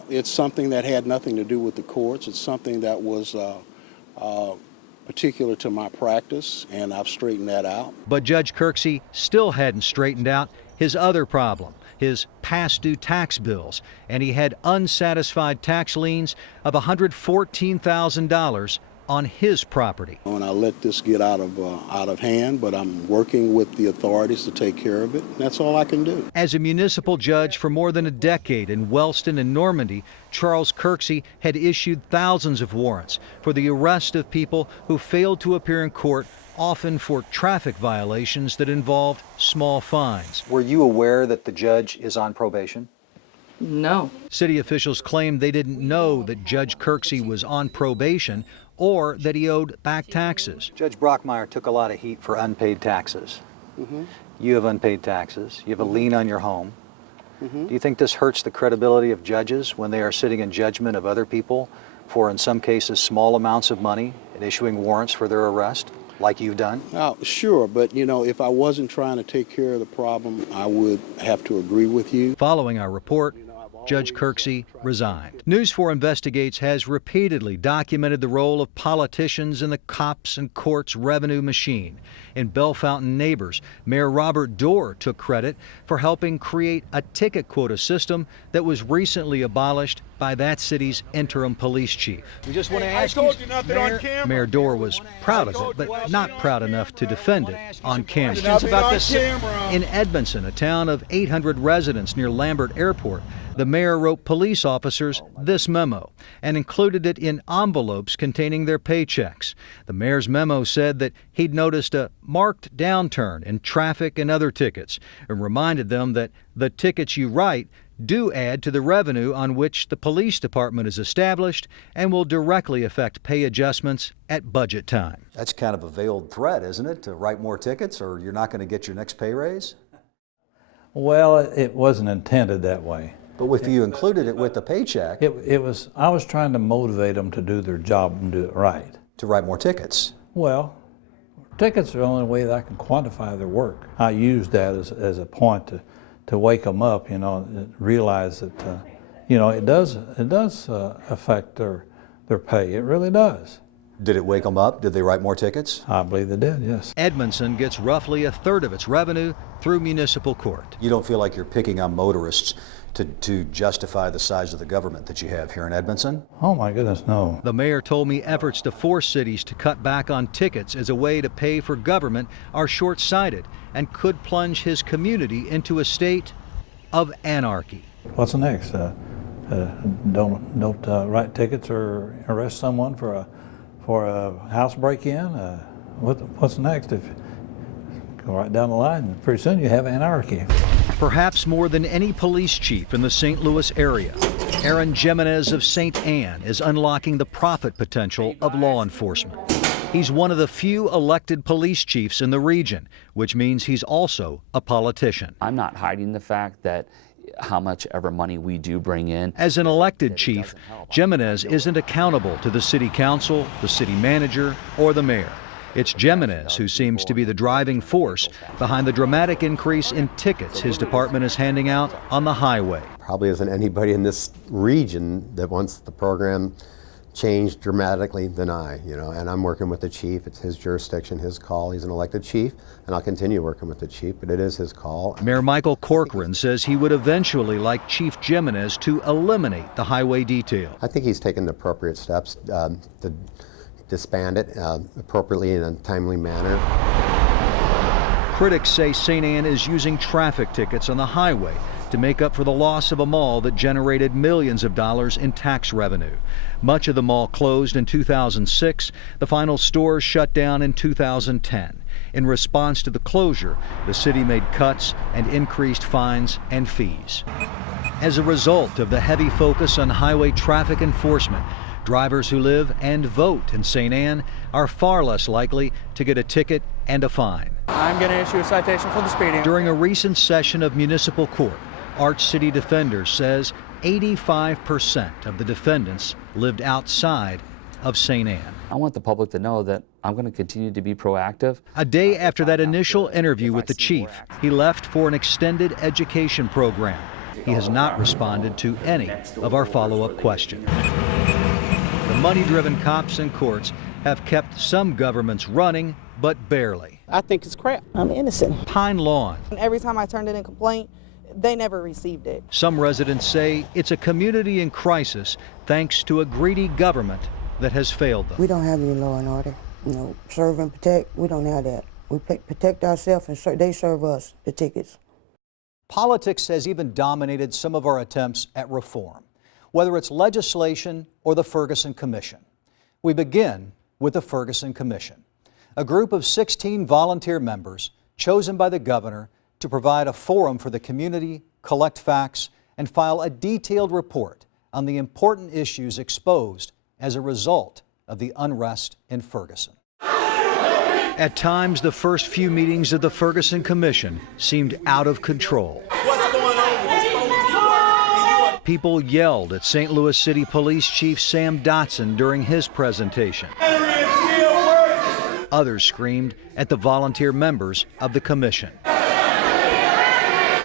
it's something that had nothing to do with the courts. It's something that was particular to my practice, and I've straightened that out. But Judge Kirksey still hadn't straightened out his other problem, his past due tax bills, and he had unsatisfied tax liens of $114,000 on his property. And I let this get out of hand, but I'm working with the authorities to take care of it. That's all I can do. As a municipal judge for more than a decade in Wellston and Normandy, Charles Kirksey had issued thousands of warrants for the arrest of people who failed to appear in court, often for traffic violations that involved small fines. Were you aware that the judge is on probation? No. City officials claimed they didn't know that Judge Kirksey was on probation or that he owed back taxes. Judge Brockmeyer took a lot of heat for unpaid taxes. Mm-hmm. You have unpaid taxes. You have a lien on your home. Mm-hmm. Do you think this hurts the credibility of judges when they are sitting in judgment of other people for, in some cases, small amounts of money and issuing warrants for their arrest, like you've done? Sure, but if I wasn't trying to take care of the problem, I would have to agree with you. Following our report, Judge Kirksey resigned. News 4 Investigates has repeatedly documented the role of politicians in the cops and courts revenue machine. In Bellefontaine Neighbors, Mayor Robert Doar took credit for helping create a ticket quota system that was recently abolished by that city's interim police chief. We just want to ask you nothing on camera. Mayor Doar was proud of it, but not proud enough to defend it on camera. About this in Edmondson, a town of 800 residents near Lambert Airport, The mayor wrote police officers this memo and included it in envelopes containing their paychecks. The mayor's memo said that he'd noticed a marked downturn in traffic and other tickets and reminded them that the tickets you write do add to the revenue on which the police department is established and will directly affect pay adjustments at budget time. That's kind of a veiled threat, isn't it, to write more tickets or you're not going to get your next pay raise? Well, it wasn't intended that way. But if you included it with the paycheck... I was trying to motivate them to do their job and do it right. To write more tickets? Well, tickets are the only way that I can quantify their work. I use that as a point to wake them up, you know, and realize that, you know, it does affect their pay. It really does. Did it wake them up? Did they write more tickets? I believe they did, yes. Edmondson gets roughly a third of its revenue through municipal court. You don't feel like you're picking on motorists to justify the size of the government that you have here in Edmondson? Oh my goodness, no. The mayor told me efforts to force cities to cut back on tickets as a way to pay for government are short-sighted and could plunge his community into a state of anarchy. What's next? Don't write tickets or arrest someone for a house break-in? What's next? If go right down the line, pretty soon you have anarchy. Perhaps more than any police chief in the St. Louis area, Aaron Jimenez of St. Anne is unlocking the profit potential of law enforcement. He's one of the few elected police chiefs in the region, which means he's also a politician. I'm not hiding the fact that how much ever money we do bring in. As an elected chief, Jimenez isn't accountable to the city council, the city manager, or the mayor. It's Jimenez who seems to be the driving force behind the dramatic increase in tickets his department is handing out on the highway. Probably isn't anybody in this region that wants the program changed dramatically than and I'm working with the chief. It's his jurisdiction, his call. He's an elected chief, and I'll continue working with the chief, but it is his call. Mayor Michael Corcoran says he would eventually like Chief Jimenez to eliminate the highway detail. I think he's taken the appropriate steps to disband it appropriately in a timely manner. Critics say St. Anne is using traffic tickets on the highway to make up for the loss of a mall that generated millions of dollars in tax revenue. Much of the mall closed in 2006. The final stores shut down in 2010. In response to the closure, the city made cuts and increased fines and fees. As a result of the heavy focus on highway traffic enforcement, drivers who live and vote in St. Anne are far less likely to get a ticket and a fine. I'm going to issue a citation for the speeding. During a recent session of municipal court, Arch City Defenders says 85% of the defendants lived outside of St. Anne. I want the public to know that I'm going to continue to be proactive. A day after that initial interview with the chief, he left for an extended education program. He has not responded to any of our follow-up questions. The money-driven cops and courts have kept some governments running, but barely. I think it's crap. I'm innocent. Pine Lawn. Every time I turned in a complaint, they never received it. Some residents say it's a community in crisis thanks to a greedy government that has failed them. We don't have any law and order. Serve and protect, we don't have that. We protect ourselves and they serve us the tickets. Politics has even dominated some of our attempts at reform, whether it's legislation or the Ferguson Commission. We begin with the Ferguson Commission, a group of 16 volunteer members chosen by the governor to provide a forum for the community, collect facts, and file a detailed report on the important issues exposed as a result of the unrest in Ferguson. At times, the first few meetings of the Ferguson Commission seemed out of control. People yelled at St. Louis City Police Chief Sam Dotson during his presentation. Others screamed at the volunteer members of the commission.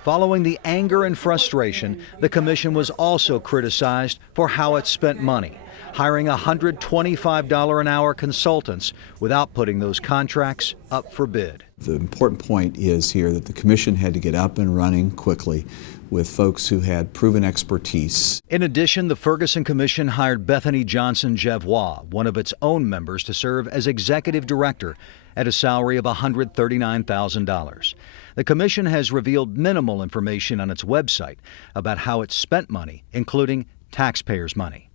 Following the anger and frustration, the commission was also criticized for how it spent money. hiring $125 an hour consultants without putting those contracts up for bid. The important point is here that the commission had to get up and running quickly with folks who had proven expertise. In addition, the Ferguson Commission hired Bethany Johnson-Jevois, one of its own members, to serve as executive director at a salary of $139,000. The commission has revealed minimal information on its website about how it spent money, including taxpayers' money.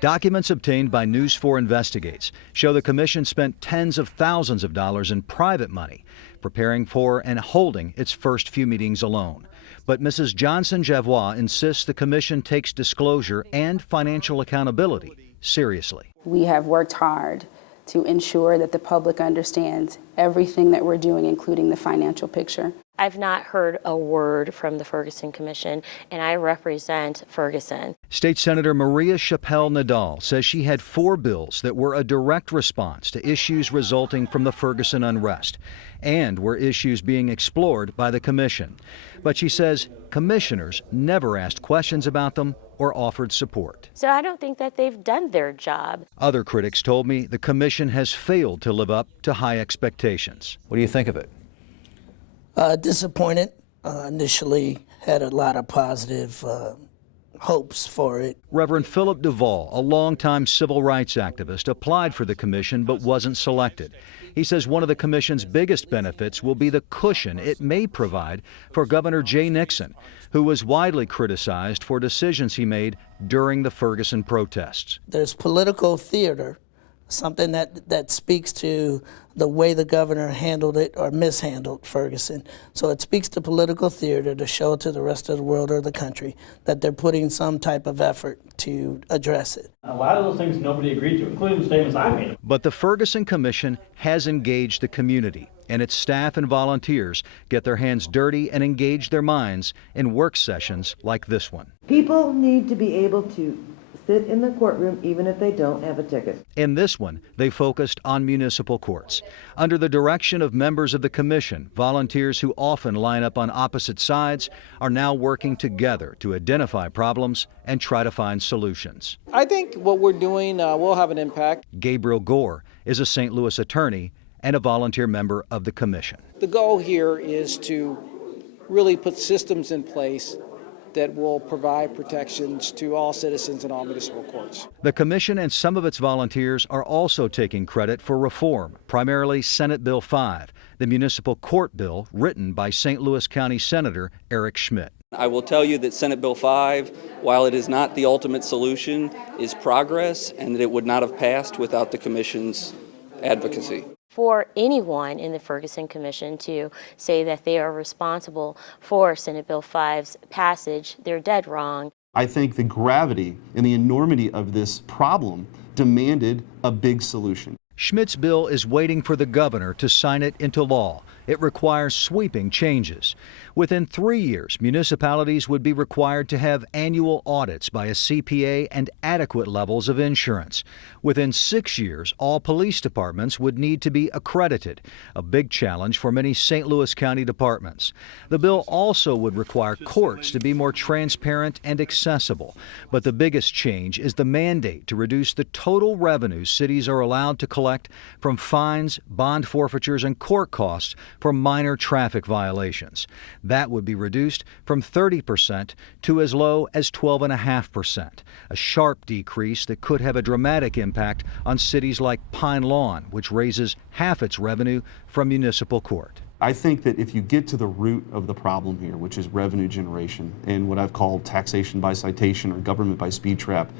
Documents obtained by News 4 Investigates show the commission spent tens of thousands of dollars in private money preparing for and holding its first few meetings alone. But Mrs. Johnson-Jevois insists the commission takes disclosure and financial accountability seriously. We have worked hard to ensure that the public understands everything that we're doing, including the financial picture. I've not heard a word from the Ferguson Commission, and I represent Ferguson. State Senator Maria Chappelle-Nadal says she had 4 bills that were a direct response to issues resulting from the Ferguson unrest and were issues being explored by the commission. But she says commissioners never asked questions about them or offered support. So I don't think that they've done their job. Other critics told me the commission has failed to live up to high expectations. What do you think of it? Disappointed. Initially had a lot of positive hopes for it. Reverend Philip Duvall, a longtime civil rights activist, applied for the commission but wasn't selected. He says one of the commission's biggest benefits will be the cushion it may provide for Governor Jay Nixon, who was widely criticized for decisions he made during the Ferguson protests. There's political theater, something that speaks to the way the governor handled it or mishandled Ferguson. So it speaks to political theater to show to the rest of the world or the country that they're putting some type of effort to address it. A lot of those things nobody agreed to, including the statements I made. But the Ferguson Commission has engaged the community, and its staff and volunteers get their hands dirty and engage their minds in work sessions like this one. People need to be able to sit in the courtroom even if they don't have a ticket. In this one, they focused on municipal courts. Under the direction of members of the commission, volunteers who often line up on opposite sides are now working together to identify problems and try to find solutions. I think what we're doing will have an impact. Gabriel Gore is a St. Louis attorney and a volunteer member of the commission. The goal here is to really put systems in place that will provide protections to all citizens in all municipal courts. The commission and some of its volunteers are also taking credit for reform, primarily Senate Bill 5, the municipal court bill written by St. Louis County Senator Eric Schmidt. I will tell you that Senate Bill 5, while it is not the ultimate solution, is progress, and that it would not have passed without the commission's advocacy. For anyone in the Ferguson Commission to say that they are responsible for Senate Bill 5's passage, they're dead wrong. I think the gravity and the enormity of this problem demanded a big solution. Schmidt's bill is waiting for the governor to sign it into law. It requires sweeping changes. Within 3 years, municipalities would be required to have annual audits by a CPA and adequate levels of insurance. Within 6 years, all police departments would need to be accredited, a big challenge for many St. Louis County departments. The bill also would require courts to be more transparent and accessible. But the biggest change is the mandate to reduce the total revenue cities are allowed to collect from fines, bond forfeitures, and court costs for minor traffic violations. That would be reduced from 30% to as low as 12.5%, a sharp decrease that could have a dramatic impact on cities like Pine Lawn, which raises half its revenue from municipal court. I think that if you get to the root of the problem here, which is revenue generation and what I've called taxation by citation or government by speed trap,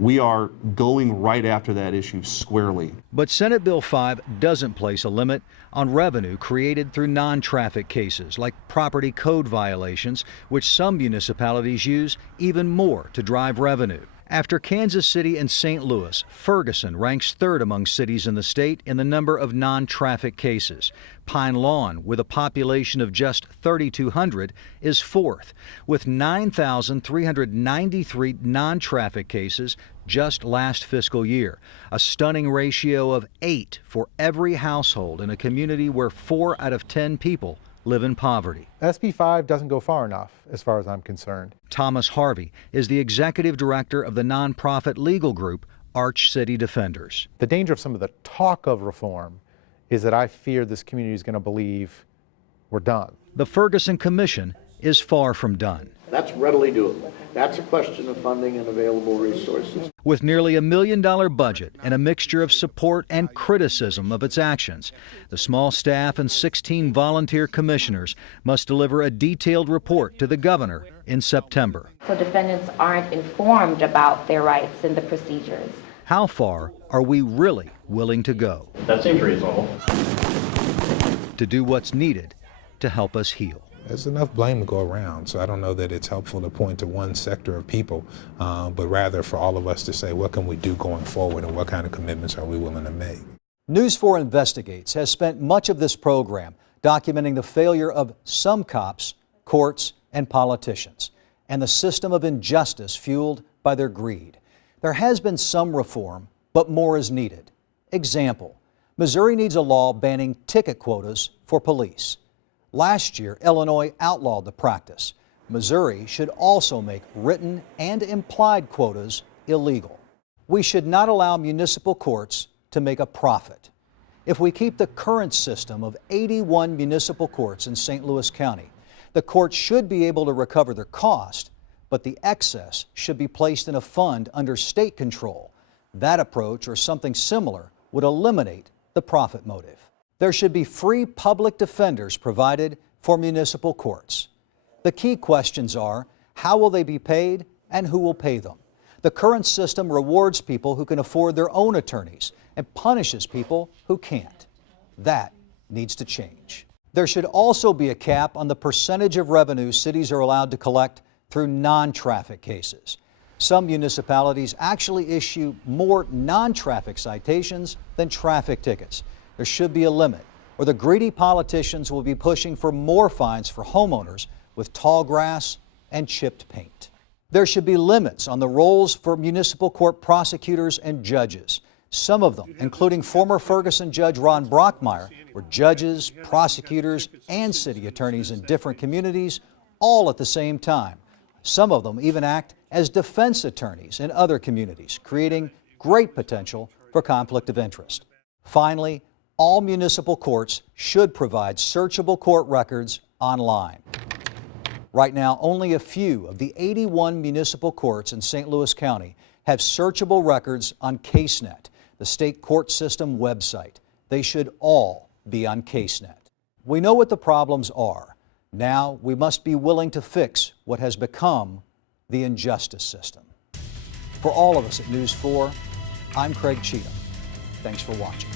we are going right after that issue squarely. But Senate Bill 5 doesn't place a limit on revenue created through non-traffic cases like property code violations, which some municipalities use even more to drive revenue. After Kansas City and St. Louis, Ferguson ranks third among cities in the state in the number of non-traffic cases. Pine Lawn, with a population of just 3,200, is fourth, with 9,393 non-traffic cases just last fiscal year, a stunning ratio of 8 for every household in a community where 4 out of 10 people live in poverty. SB 5 doesn't go far enough, as far as I'm concerned. Thomas Harvey is the executive director of the nonprofit legal group arch city defenders. The danger of some of the talk of reform is that I fear this community is going to believe we're done. The Ferguson Commission is far from done. That's readily doable. That's a question of funding and available resources. With nearly $1 million budget and a mixture of support and criticism of its actions, the small staff and 16 volunteer commissioners must deliver a detailed report to the governor in September. So defendants aren't informed about their rights and the procedures. How far are we really willing to go? That seems reasonable. To do what's needed to help us heal. There's enough blame to go around, so I don't know that it's helpful to point to one sector of people, but rather for all of us to say, what can we do going forward and what kind of commitments are we willing to make? News 4 Investigates has spent much of this program documenting the failure of some cops, courts, and politicians, and the system of injustice fueled by their greed. There has been some reform, but more is needed. Example, Missouri needs a law banning ticket quotas for police. Last year, Illinois outlawed the practice. Missouri should also make written and implied quotas illegal. We should not allow municipal courts to make a profit. If we keep the current system of 81 municipal courts in St. Louis County, the courts should be able to recover their cost, but the excess should be placed in a fund under state control. That approach, or something similar, would eliminate the profit motive. There should be free public defenders provided for municipal courts. The key questions are, how will they be paid and who will pay them? The current system rewards people who can afford their own attorneys and punishes people who can't. That needs to change. There should also be a cap on the percentage of revenue cities are allowed to collect through non-traffic cases. Some municipalities actually issue more non-traffic citations than traffic tickets. There should be a limit, or the greedy politicians will be pushing for more fines for homeowners with tall grass and chipped paint. There should be limits on the roles for municipal court prosecutors and judges. Some of them, including former Ferguson Judge Ron Brockmeyer, were judges, prosecutors, and city attorneys in different communities, all at the same time. Some of them even act as defense attorneys in other communities, creating great potential for conflict of interest. Finally, all municipal courts should provide searchable court records online. Right now, only a few of the 81 municipal courts in St. Louis County have searchable records on CaseNet, the state court system website. They should all be on CaseNet. We know what the problems are. Now we must be willing to fix what has become the injustice system. For all of us at News 4, I'm Craig Cheatham. Thanks for watching.